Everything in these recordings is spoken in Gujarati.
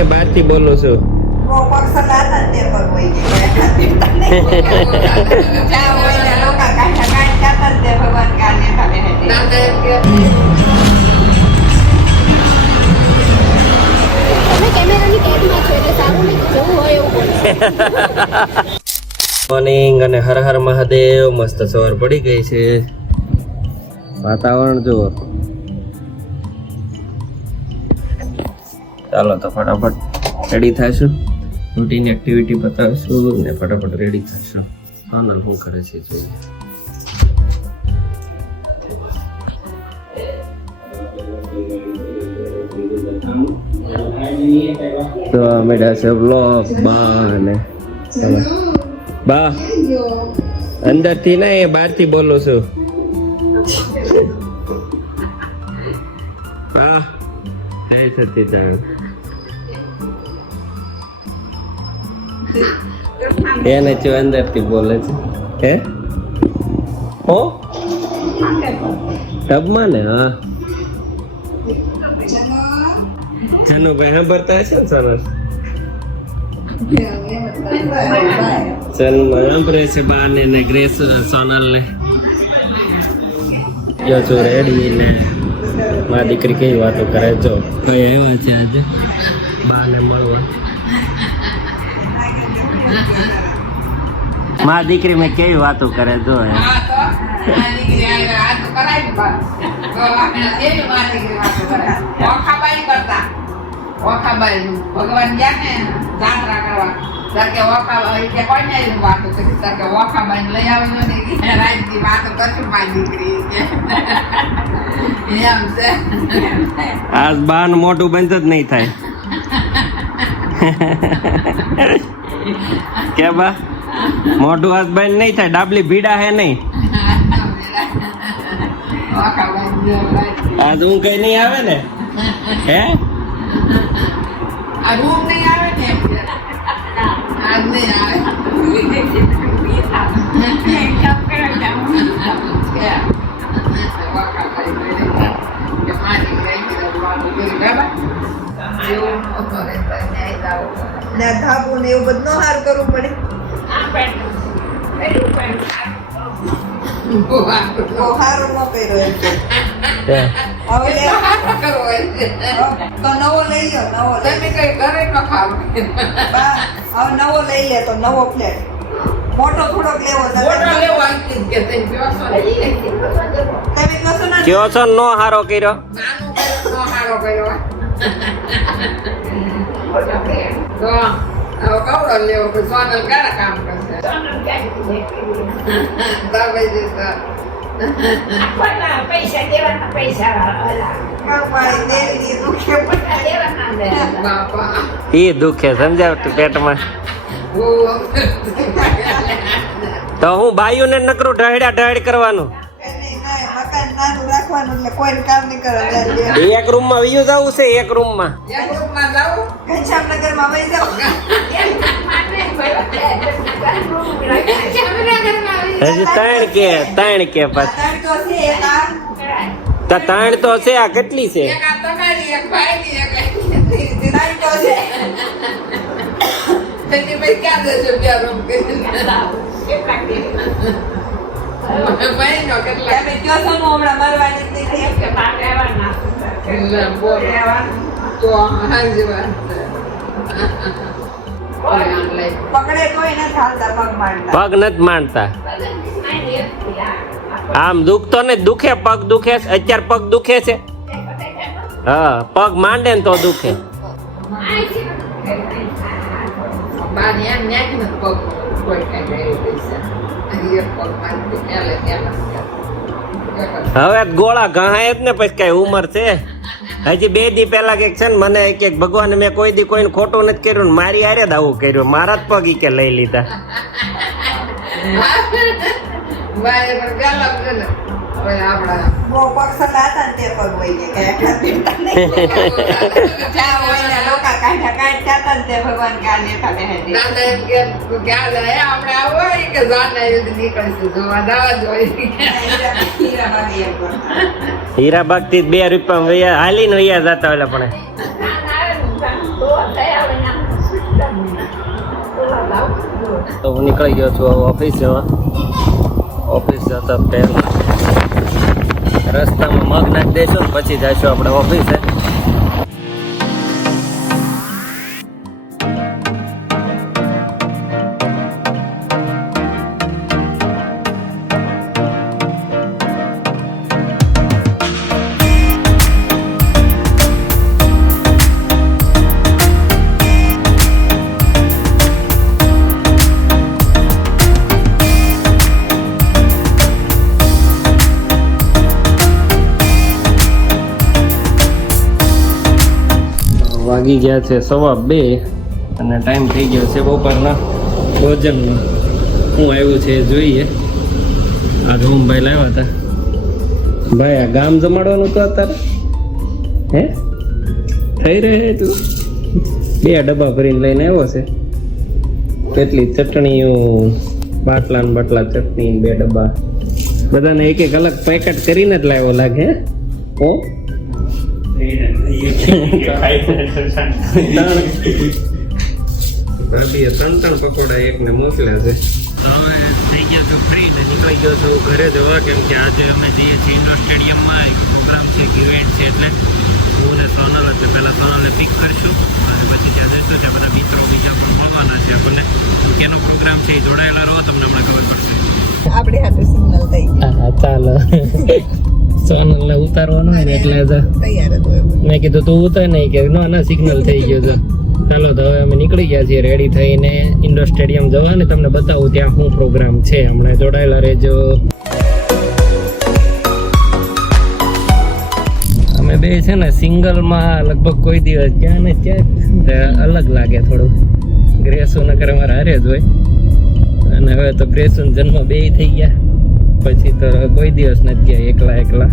નહીં, બહારથી બોલું છું. મોર્નિંગ અને હર હર મહાદેવ. મસ્ત સવાર પડી ગઈ છે. વાતાવરણ જુઓ. ચાલો તો ફટાફટ રેડી થઈશું, રૂટીન એક્ટિવિટી બતાવીશું ને ફટાફટ રેડી થઈશું. સોનલ શું કરે છે જોઈએ. તો મેડા છે બ્લોગ બા ને બા અંદર થી નહીં, બહાર થી બોલું છું. હા હે સતીદાન એને જો અંદર થી બોલે છે. હે હો ટબમાં ને. હા જાનુભાઈ સાંભળતા હશે ને સોનલ? સાંભળે છે બા ને ગ્રેસ સોનલ ને. જો છો રેડી ને મારી દીકરી કેવી વાતો કરે. જો ભાઈ આવ્યા છે આજે બા ને મળવા. મારી દીકરી મેં કેવી વાતો કરે. જો ભગવાન ગયા ને જાત્રા કરવા તાકે ઓખાબાઈ કે કોઈ નહીં વાતો કરી તાકે ઓખાબાઈ લઈ આવ્યો ને રાજની વાતો કરશું મારી દીકરી એમ છે. આજ બાન મોટું બંધ જ નહીં થાય કે બા મોટું આજ બંધ નહીં થાય. ડાબલી ભીડા હે નહીં. આજ હું કઈ નહીં આવે ને. હે આ રૂમ નહીં આવે ને આજ નહીં આવે. ધાબુ ને એવું બધું હાર કરવું પડે. હારું ન કર્યો નવો લઈ લો. નવો તમે કઈ ઘરે ન ખાવ. હવે નવો લઈ લે તો નવો ફ્લેટ મોટો થોડોક લેવો. મોટો લેવો કે તમે કહો છો ને કયો છો નો હારો કર્યો. નાનું કર્યો નો હારો કર્યો. તો હવે કવડો લેવો કે સોનલ ક્યારે કામ કરશે. પૈસા દેવાના પૈસા ઈ દુખે સમજાવતું પેટમાં. તો હું બાયુને નકરું ઢહેડા ઢહેડ કરવાનું. મકાન નાનું રાખવાનું એટલે કોઈ કામ નહીં કરે. એક રૂમ માં વયું જવું છે. એક રૂમ માં ઘનશ્યામનગર માં વહી જાવ. હજી ત્રણ કે પાછું ત્રણ તો છે. આ કેટલી છે? એક આ તમારી એક ભાઈની એક ત્રણ તો છે. તેથી ભાઈ ક્યાં જશે બે રૂમ ભાઈ નો કેટલા તમે કયો છો હમણાં મરવાની જ નહીં કે બાર રહેવાના એટલે બોલ તો હાજી વાત પકડે કોઈ ન ચાલતા પગ માંડતા. પગ નથી માંડતા. આમ દુખતો ને દુખે. પગ દુખે અત્યારે પગ દુખે છે. હા પગ માંડે ને તો દુખે. બાની એમ ન્યાક ન પગ કોઈ કઈ પૈસા હવે ગોળા ઘાય જ ને પછી કઈ ઉંમર છે. હજી 2 દી પહેલા કે છે ને મને એક ભગવાન મેં કોઈ દી કોઈને ખોટું નથી કર્યું ને મારી હારે જ આવું કર્યું. મારા જ પગ કે લઈ લીધા. હીરાબાગ થી 2 રૂપિયા હાલી ને વૈયા જતા. એટલે પણ તો હું નીકળી ગયો છું ઓફિસ જવા. ઓફિસ જતા પહેલા રસ્તામાં મગ નાખી દઈશું ને પછી જઈશું આપણે ઓફિસે. વાગી ગયા છે 2:15 અને ટાઈમ થઈ ગયો છે બપોરના ભોજનનો. શું આવ્યું છે એ જોઈએ. આ રૂમભાઈ લાવ્યા હતા. ભાઈ આ ગામ જમાડવાનું તો અત્યારે હે થઈ રહે એટલું 2 ડબ્બા ભરીને લઈને આવ્યો છે. કેટલી ચટણીઓ, બાટલા ને બાટલા ચટણી, 2 ડબ્બા બધાને એક એક અલગ પેકેટ કરીને જ લાવ્યો લાગે. ઓ ભાભીએ 3 પકોડા એકને મોકલ્યા છે. હવે થઈ ગયો છું ફ્રી ને નીકળી ગયો છું ઘરે જવા, કેમ કે આજે અમે જઈએ છીએ ઇન્ડોર સ્ટેડિયમમાં. એક પ્રોગ્રામ છે, ઇવેન્ટ છે, એટલે હું ને સોનલ એટલે પહેલાં સોનલને પિક કરશું અને પછી ત્યાં જઈશું. ત્યાં બધા મિત્રો બીજા પણ મળવાના છે આપણને. કેનો પ્રોગ્રામ છે એ જોડાયેલા રહો, તમને હમણાં ખબર પડશે. આપણે હાથે સિગ્નલ થઈ ગયું. હા ચાલો. સોનલને ઉતારવાનું હોય ને એટલે તૈયાર હતો મેં કીધું તું ઉતાર નહીં કે ના સિગ્નલ થઈ ગયો છે. ચાલો તો હવે અમે નીકળી ગયા છીએ રેડી થઈને ઇન્ડોર સ્ટેડિયમ જવા, ને તમને બતાવું ત્યાં શું પ્રોગ્રામ છે. હમણાં જોડાયેલા રહેજો. અમે બે છે ને સિંગલમાં લગભગ કોઈ દિવસ ગયા ને ત્યાં અલગ લાગે થોડું. ગ્રેસુ નકર અમારા હારે જ હોય, અને હવે તો ગ્રેસુ જન્મ 2 થઈ ગયા પછી તો કોઈ દિવસ નથી ગયા એકલા.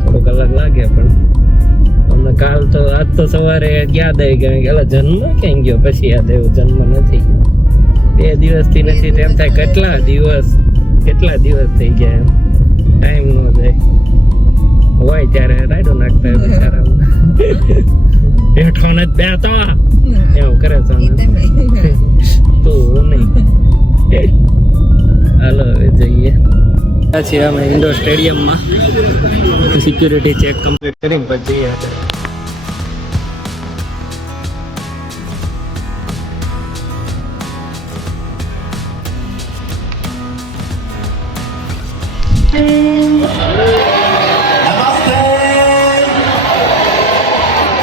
થોડુંક અલગ લાગે. પણ અમને કાલ તો આજ તો સવારે યાદ આવી ગયું કે જન્મ ક્યાં ગયો, પછી યાદ આવ્યું જન્મ નથી. 2 દિવસથી નથી. તેમ થાય કેટલા દિવસ થઈ ગયા, ટાઈમ ન જાય. હોય ત્યારે રાયડો નાખતા હોય બિચારા. બેઠો ને બેતો એવું કરે છે તો નહીં. હાલો હવે જઈએ. છીએ અમે ઇન્ડોર સ્ટેડિયમમાં. સિક્યુરિટી ચેક કમ્પ્લીટ કરીને પછી જઈએ.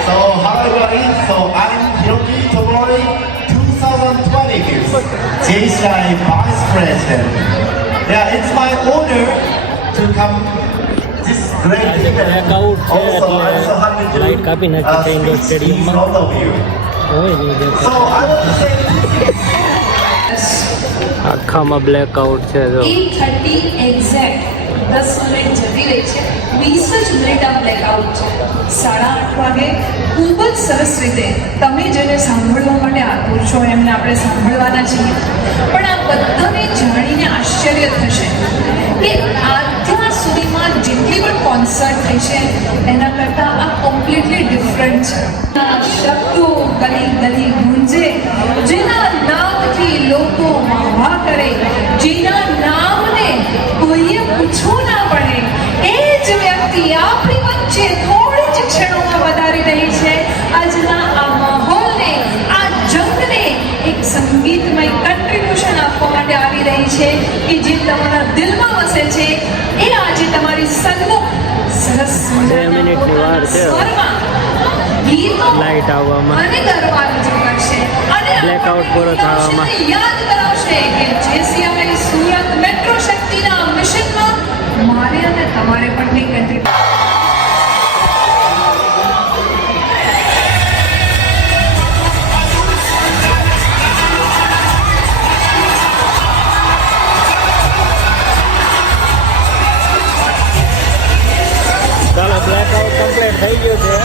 So hello everybody, so I'm Hiroki Tomori, 2020 JSI Vice President. Yeah, it's my honor to come this great event. Also, I'm so happy to light કાપી નાખી છે ઇન્ડોર speak સ્ટેડિયમમાં. all of you. હોય નહીં So I want to say આખામાં બ્લેકઆઉટ છે. જો 8:30 એક્ઝેક્ટ 10 મિનિટ જતી રહી છે. 20 જ મિનિટ આ બ્લેકઆઉટ છે. 8:30 વાગે ખૂબ જ સરસ રીતે તમે જેને સાંભળવા માટે આતુર છો એમને આપણે સાંભળવાના છીએ. પણ આ બધાને જાણીને આશ્ચર્ય થશે કે અત્યાર સુધીમાં જેટલી પણ કોન્સર્ટ થઈ છે એના કરતાં આ કમ્પ્લીટલી ડિફરન્ટ છે. આ શબ્દો ગલી ગલી ગુંજે, જેના નામથી લોકો વાહ કરે, જેના નામને કોઈએ પૂછવું ના પડે, એ જ વ્યક્તિ આપણી વચ્ચે થોડી જ ક્ષણોમાં વધારી રહી છે. આજના આ માહોલને, આ જંગને એક સંગીતમય કન્ટ્રીબ્યુશન આપવા માટે આવી રહી છે કે જે તમારા દિલમાં વસે છે. એ આજે તમારી સન્મુખ સરસ મિનિટની વાર છે. સ્વરમાં ગીતો લાઈટ આવવામાં, અને ગરબા રજૂ કરશે અને બ્લેકઆઉટ પૂરો થવામાં. યાદ કરાવશે કે જેસીઆઈ સુરત મેટ્રો શક્તિના મિશનમાં મારે અને તમારે પણ કંઈ કંટ્રી ચાલો બ્લેકઆઉટ કમ્પ્લીટ થઈ ગયું છે.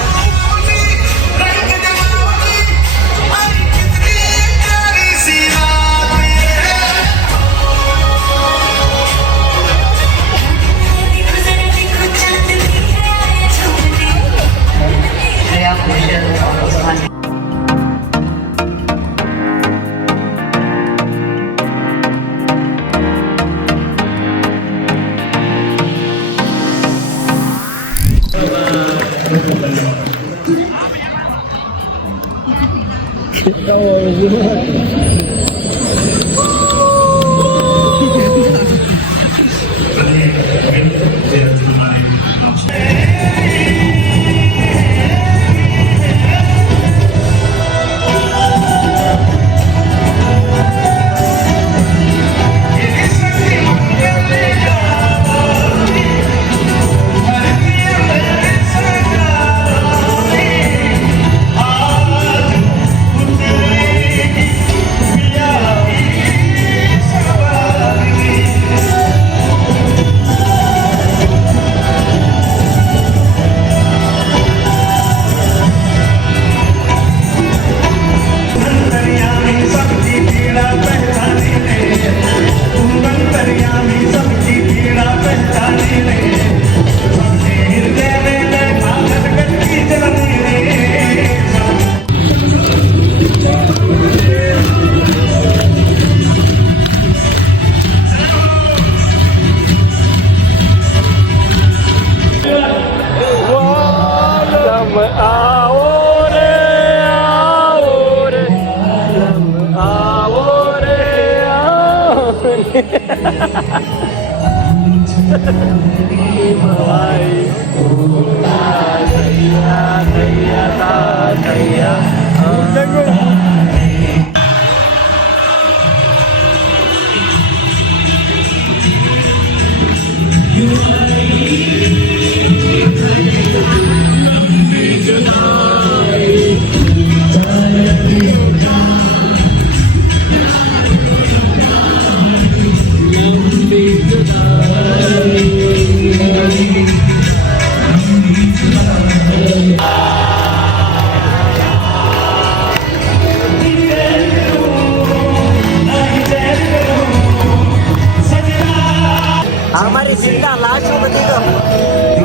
અમારી સીધા લાશો બધી તો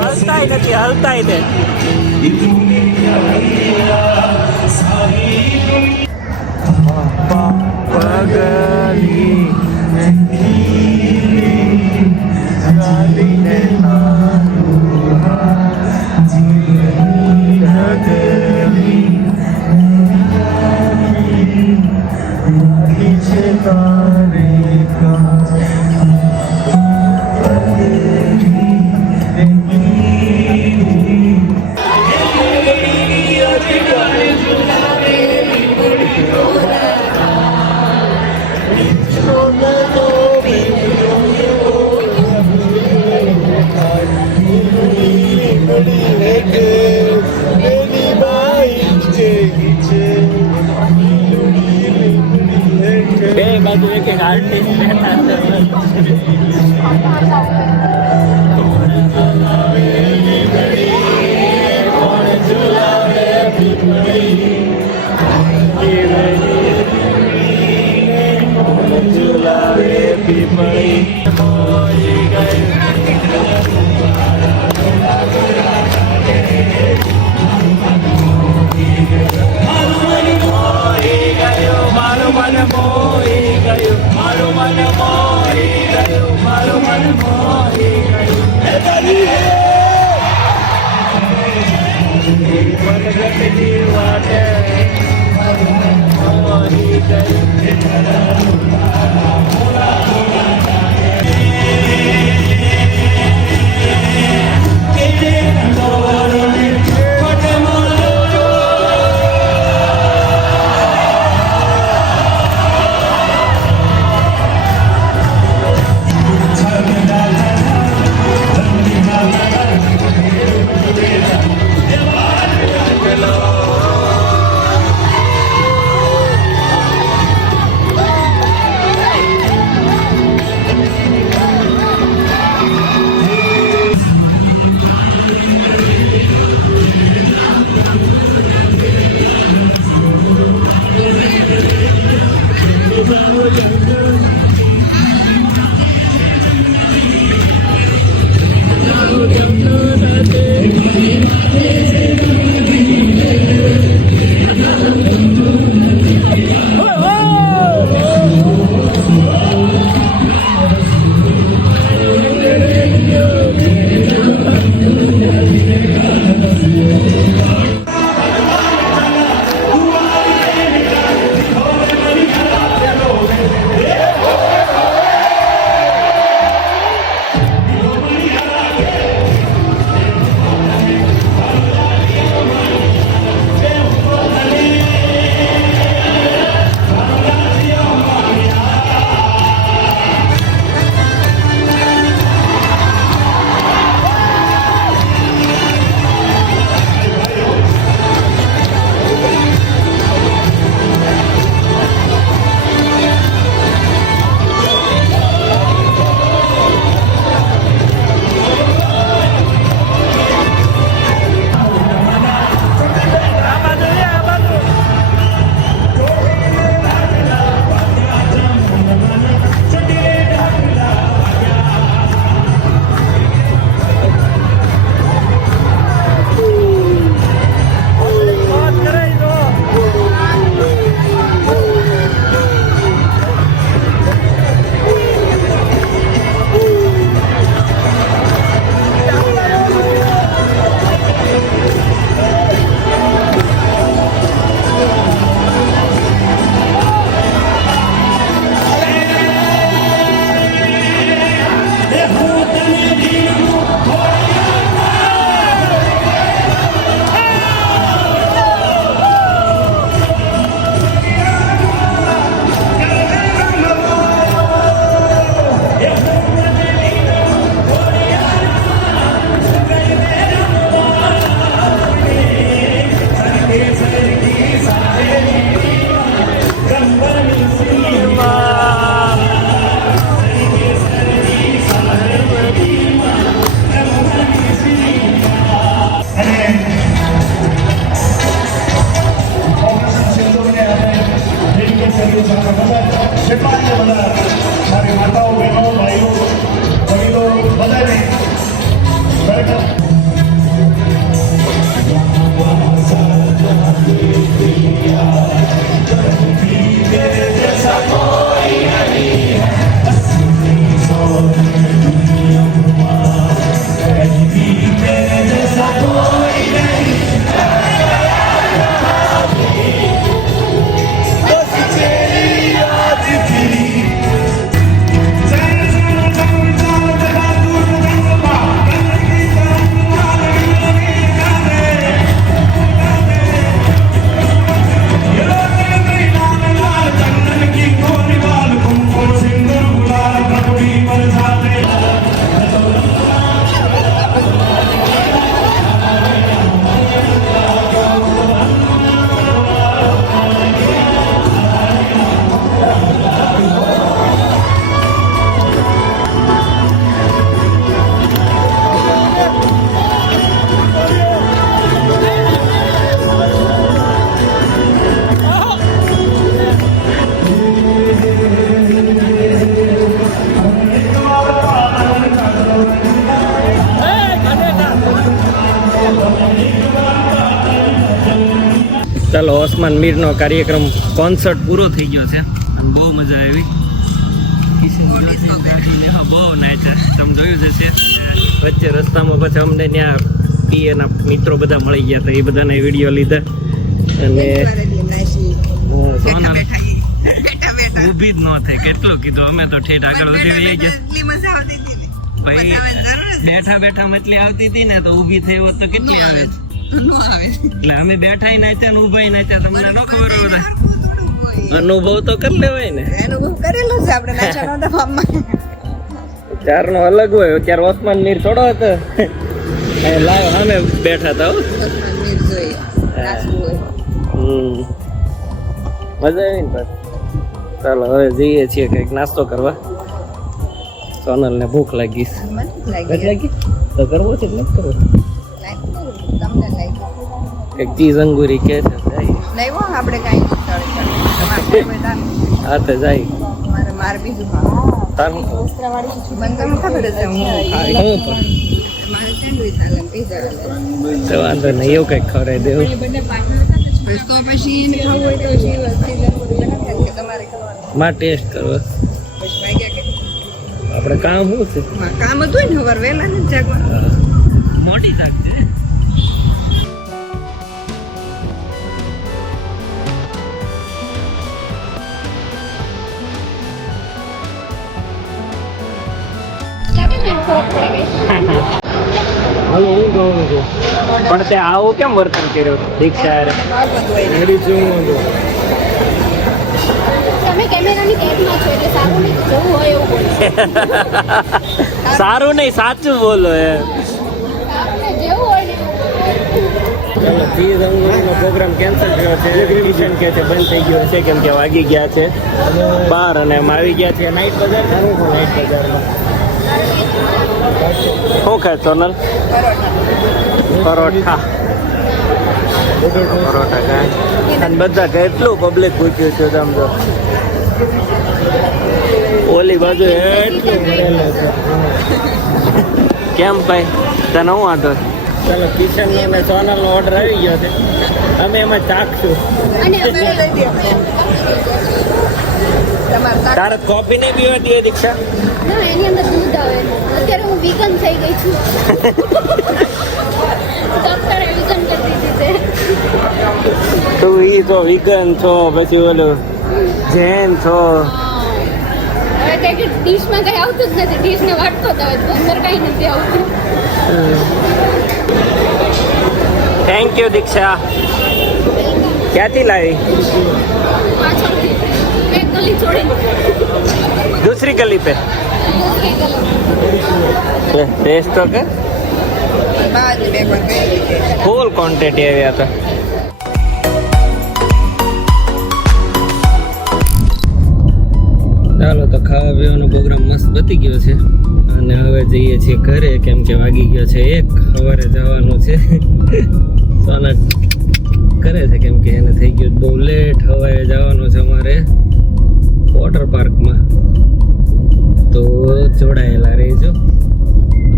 હલતાય નથી, હલતાય તે. બે બાજુ એક એક આર્ટિસ્ટ બેઠા આમિરનો કાર્યક્રમ કોન્સર્ટ પૂરો થઈ ગયો છે અને બહુ મજા આવી. હા બહુ નાચ્યા, તમે જોયું જ હશે. વચ્ચે રસ્તામાં પછી અમને ત્યાં એના મિત્રો બધા મળી ગયા હતા, એ બધાને વિડીયો લીધા. અને સોનલ ઊભી જ ન થાય, કેટલું કીધું અમે તો ઠેઠ આગળ વધી જઈ ગયા. ભાઈ બેઠા બેઠા એટલી આવતી હતી ને, તો ઊભી થઈ હોત તો કેટલી આવે. એટલે અમે બેઠા નાચ્યા ને ઉભા નાચ્યા, તમને ન ખબર હોય. અનુભવ તો કરી લેવાય ને, અનુભવ કરેલો છે આપણે નાચવાનો ફોર્મમાં. ચાર નો અલગ હોય. ત્યારે ઓસમાન મીર થોડો હતો, લાવ અમે બેઠા હતા. મજા આવી ને. ચાલો હવે જઈએ છીએ કંઈક નાસ્તો કરવા. સોનલ ને ભૂખ લાગી તો કરવો છે કે નથી કરવો? કંઈક ચીઝ અંગુરી કે છે, આપણે કઈ હા તો જાય. મારે બીજું તારું મને તમને ખબર જ હું હું પણ તો વાંધો નહીં, એવું કંઈક ખવડાવી દેવું. તો પછી એને ખાવું હોય તો પછી તમારે કરવાનું. માં ટેસ્ટ કરવો. આપણે કામ શું છે? કામ હતું ને ખબર વહેલા નથી જાગવાનું. મોટી શાક છે. પણ તે આવું કેમ વર્તન કર્યું દીક્ષા? તમે કેમેરાની કેદમાં છો એટલે સારું નહીં જોવું હોય એવું બોલો. સારું નહીં, સાચું બોલો એમ. જેવું હોય ને ચાલો, ચીઝ અંગૂરીનો પ્રોગ્રામ કેન્સલ થયો છે. કિશન કે છે બંધ થઈ ગયો છે, કેમ કે વાગી ગયા છે 12 અને એમ આવી ગયા છે નાઇટ બજાર. નાઇટ બજારમાં શું ખાય સોનલ? પરોઠા ખાય. અને બધા કેટલું પબ્લિક પૂછ્યું છે સમજો. ઓલી બાજુ એટલું ભરેલું છે. કેમ ભાઈ તને હું વાંધો? ચાલો, કિશનનો અને સોનલનો ઓર્ડર આવી ગયો છે, અમે એમાં ચાખશું. અને અમે તારે કોફી નહીં પીવા દે દીક્ષા? ના, એની અંદર દૂધ આવે. અત્યારે હું વીગન થઈ ગઈ છું. ડોક્ટરે વીગન કરી દીધી છે. તું ઈ તો વિગન છો, પછી ઓલું જૈન છો. હવે કઈ ડીશમાં કઈ આવતું જ નથી. ડીશને વાટતો જ આવે, અંદર કઈ નથી આવતું. થેન્ક યુ દીક્ષા. ક્યાંથી લાવી? પાછળથી એક ગલી છોડીને दूसरी गली पे દૂસરી ગલી. टेस्ट तो के फुल क्वांटिटी આવ્યા હતા. ચાલો, તો ખાવા પીવાનો પ્રોગ્રામ મસ્ત પતી ગયો છે અને હવે જઈએ છીએ ઘરે, કેમ કે વાગી ગયો છે 1. સવારે જવાનું છે. સોના કરે છે કેમ કે એને થઈ ગયું બહુ લેટ. હવે જવાનું છે અમારે વોટર પાર્કમાં, તો જોડાયેલા રહેજો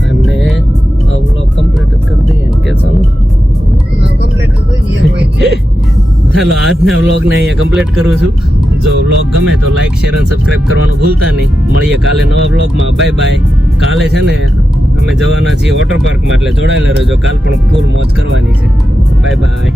અને આ વ્લોગ કમ્પ્લીટ જ કરી દઈએ ને કે સોનું? ચાલો, આજના વ્લોગને અહીંયા કમ્પ્લીટ કરું છું. જો વ્લોગ ગમે તો લાઈક, શેર અને સબસ્ક્રાઇબ કરવાનું ભૂલતા નહીં. મળીએ કાલે નવા વ્લોગમાં. Bye bye. કાલે છે ને અમે જવાના છીએ વોટર પાર્કમાં, એટલે જોડાયેલા રહેજો. કાલ પણ ફૂલ મોજ કરવાની છે. Bye bye.